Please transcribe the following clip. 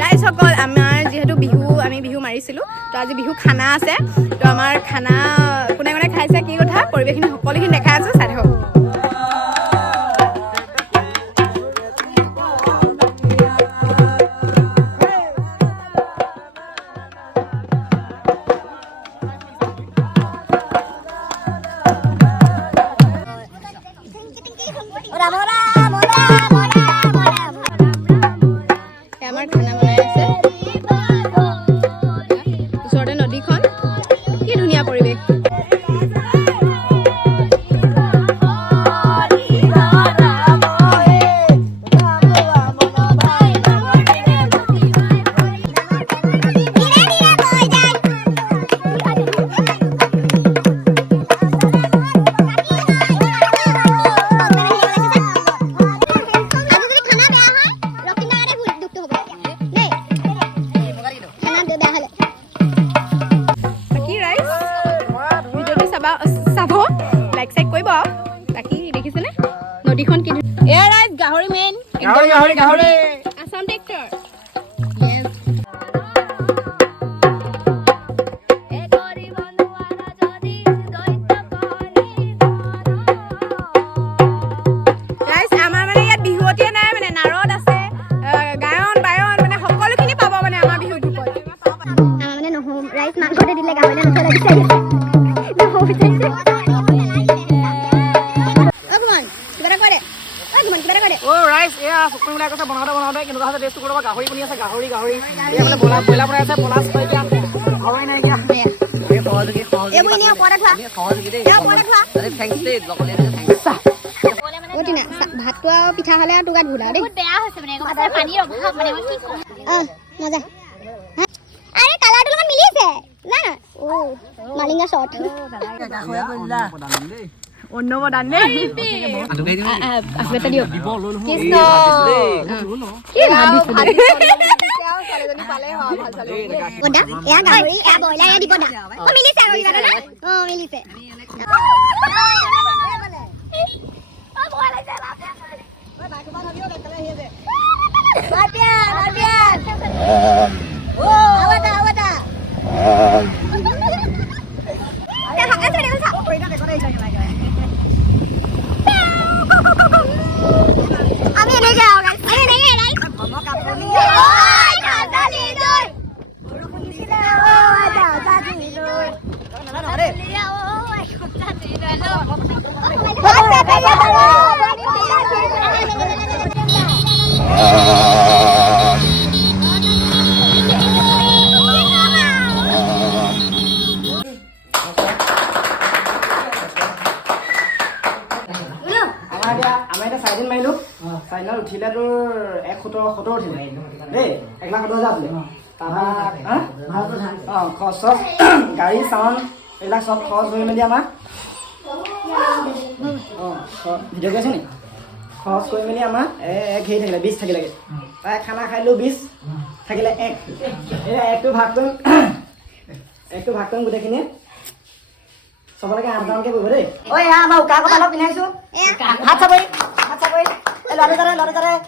ৰাইজসকল আমাৰ যিহেতু আমি বিহু মাৰিছিলোঁ তো আজি বিহু খানা আছে তো আমাৰ খানা কোনে কোনে খাইছে কি কথা পৰিৱেশখিনি সকলোখিনি দেখাই আছোঁ চাই থাকক আমাৰ খানা বনাই আছে ওচৰতে নদীখন কি ধুনীয়া পৰিৱেশ চাব লাইক চাইক কৰিব বাকী দেখিছেনে নদীখন কি এয়া ৰাইজ গাহৰি মেইন গাহৰি আসাম ট্ৰেক্টৰ ৰাইজ আমাৰ মানে ইয়াত বিহুৱতীয়ে নাই মানে নাৰদ আছে গায়ন বায়ন মানে সকলোখিনি পাব মানে আমাৰ বিহু গ্ৰুপত আমাৰ মানে নহ'ম ৰাইজ মাংসতে দিলে গাহৰি নচলা বিচাৰিছে বনাওঁতে কেনেকুৱা হৈছে টেষ্টটো কৰিব গাহৰি বনি আছে গাহৰি এইফালে ব্ৰইলাৰ বনাই আছে পলাছ এতিয়া গাহৰি নাইকিয়া ভাতটো আৰু পিঠা হ'লে আৰু টুকাত ভুল আৰু দেই বেয়া হৈছে মানে পানীৰ অভাৱ মানে মজা আৰে কালাৰটো লগত মিলিছে না ও মালিঙ্গা শট অন্য বদান দেই আগতে দিও কৃষ্ণ কি ভাত চালেজনী পালে হয় ভাল চালে ওদা এয়া গাহৰি এয়া বইলাৰ দিব দা ও মিলিছে আৰু ইবাৰ না ও মিলিছে উঠিলে তোৰ 170 উঠিলে দেই 1,70,000 উঠিলে তাৰপৰা খৰচ গাড়ী চাউণ্ড এইবিলাক চব খৰচ হৈ মেলি আমাৰ ভিডিঅ' আছে নি খৰচ কৰি মেলি আমাৰ এক হেৰি থাকিলে 20 থাকিলেগৈ তাই খানা খাইলেও 20 থাকিলে 1 একটো ভাগ কৰিম গোটেইখিনি চবলৈকে 8,000কৈ পৰিব দেই ঐ আমাৰ উকা কথা অলপ পিন্ধাইছোঁ হাত চাবই লড়ে সদায়